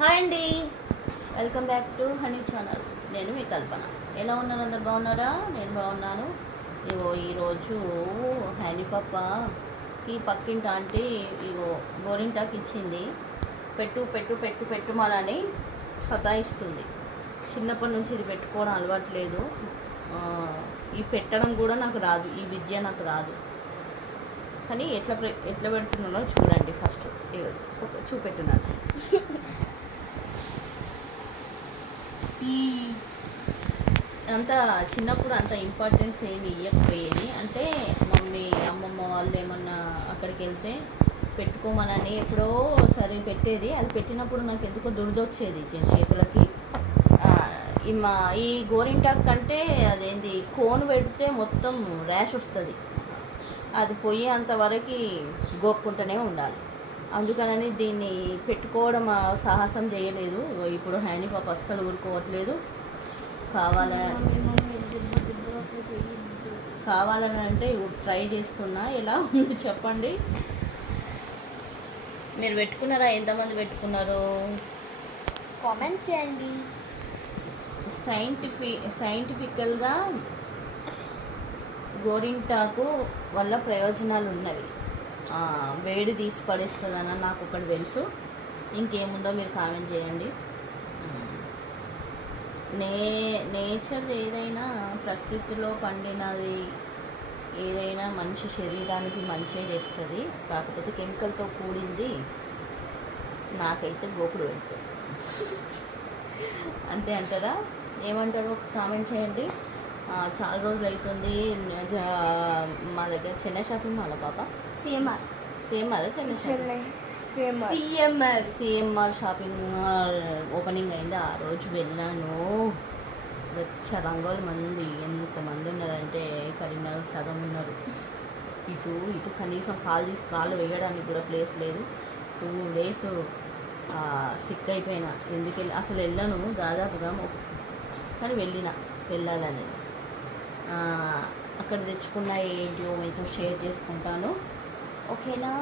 Hi అండి, welcome back to honey channel. నేను మీ కల్పన. ఎలా ఉన్నారు? అందరు బాగున్నారా? నేను బాగున్నాను. ఇగో ఈరోజు హనీ పాపకి పక్కింటి ఆంటీ ఇగో గోరింటాకు ఇచ్చింది. పెట్టు పెట్టు పెట్టు పెట్టుమాలని సతాయిస్తుంది. చిన్నప్పటి నుంచి ఇది పెట్టుకోవడం అలవాట్లేదు. ఈ పెట్టడం కూడా నాకు రాదు, ఈ విద్య నాకు రాదు. కానీ ఎట్లా పెడుతున్నానో చూడండి. ఫస్ట్ చూపెట్టున్నాను. అంత చిన్నప్పుడు అంత ఇంపార్టెన్స్ ఏమి ఇవ్వకపోయేది. అంటే మమ్మీ అమ్మమ్మ వాళ్ళు ఏమన్నా అక్కడికి వెళ్తే పెట్టుకోమనని ఎప్పుడో సరే పెట్టేది. అది పెట్టినప్పుడు నాకు ఎందుకో దురదొచ్చేది చేతులకి. ఈ గోరింటాకు కంటే అదేంటి కోన్ పెడితే మొత్తం ర్యాష్ వస్తుంది. అది పోయేంతవరకు గోక్కుంటూనే ఉండాలి. అందుకనని దీన్ని పెట్టుకోవడం సాహసం చేయలేదు. ఇప్పుడు హ్యానీ పాప అస్సలు ఊరుకోవట్లేదు. కావాలని అంటే ట్రై చేస్తున్నా. ఎలా ఉంది చెప్పండి. మీరు పెట్టుకున్నారా? ఎంతమంది పెట్టుకున్నారు? కామెంట్ చేయండి. సైంటిఫికల్గా గోరింటాకు వల్ల ప్రయోజనాలు ఉన్నవి. వేడి తీసి పడేస్తుందని నాకు ఒకటి తెలుసు. ఇంకేముందో మీరు కామెంట్ చేయండి. నేచర్ ఏదైనా, ప్రకృతిలో పండినది ఏదైనా మనిషి శరీరానికి మంచిగా చేస్తుంది. కాకపోతే కెమికల్తో కూడింది నాకైతే గోకుడు పెడుతుంది. అంతే అంటారా? ఏమంటారో కామెంట్ చేయండి. చాలా రోజులు అవుతుంది. మా దగ్గర చెన్నై షాపింగ్ మాల్ పాప సిఎంఆర్ షాపింగ్ మాల్ ఓపెనింగ్ అయింది. ఆ రోజు వెళ్ళాను. రంగుల మంది ఎంతమంది ఉన్నారంటే కరీంనగర్ సగం ఉన్నారు. ఇటు కనీసం కాళ్ళు వేయడానికి కూడా ప్లేస్ లేదు. 2 days సిక్ అయిపోయినా. అసలు వెళ్ళాను దాదాపుగా, కానీ వెళ్ళాలని. అక్కడ తెచ్చుకున్న ఏంటో మీతో షేర్ చేసుకుంటాను. ఓకేనా?